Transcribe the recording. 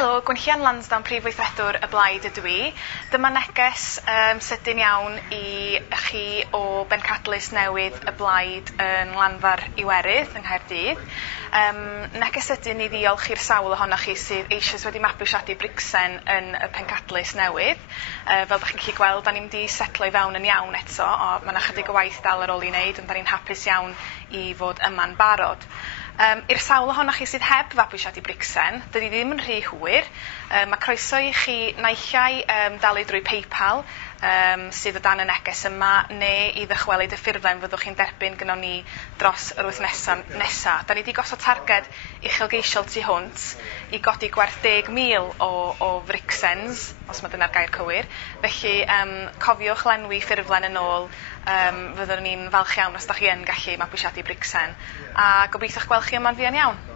Helo, Gwynllian Lansdowne, Prif Weithredwr y Blaid ydw i. Dyma neges sydyn iawn i chi o bencadlys newydd y Blaid yn Lanfair Iwerydd yng Nghaerdydd. Neges sydyn i ddiolch i'r sawl ohonoch chi sydd eisoes wedi mabwysiadu Bricsen yn y pencadlys newydd. Fel ydych chi'n gallu gweld, da ni'n mynd i setlo i fewn yn iawn eto, mae yna chydig o waith dal ar ôl i wneud, ond da ni'n hapus iawn i fod yma'n barod. I'r sawl ohonoch chi sydd heb fabwysiadu Bricsen, dydy ddim yn rhy hwyr. Mae croeso i chi naillai dalu drwy PayPal sydd o dan y neges yma, neu i ddychwelyd y ffurflen fyddwch chi'n derbyn gyda ni dros yr wythnosau nesaf. Da ni wedi gosod targed uchelgeisiol tu hwnt i godi gwerth 10,000 o Fricsens, os mae dyna'r gair cywir. Felly cofiwch lenwi ffurflen yn ôl, fyddwn ni'n falch iawn os da chi yn gallu mabwysiadu Bricsen. A gobeithio'ch gweld chi yma'n fuan iawn.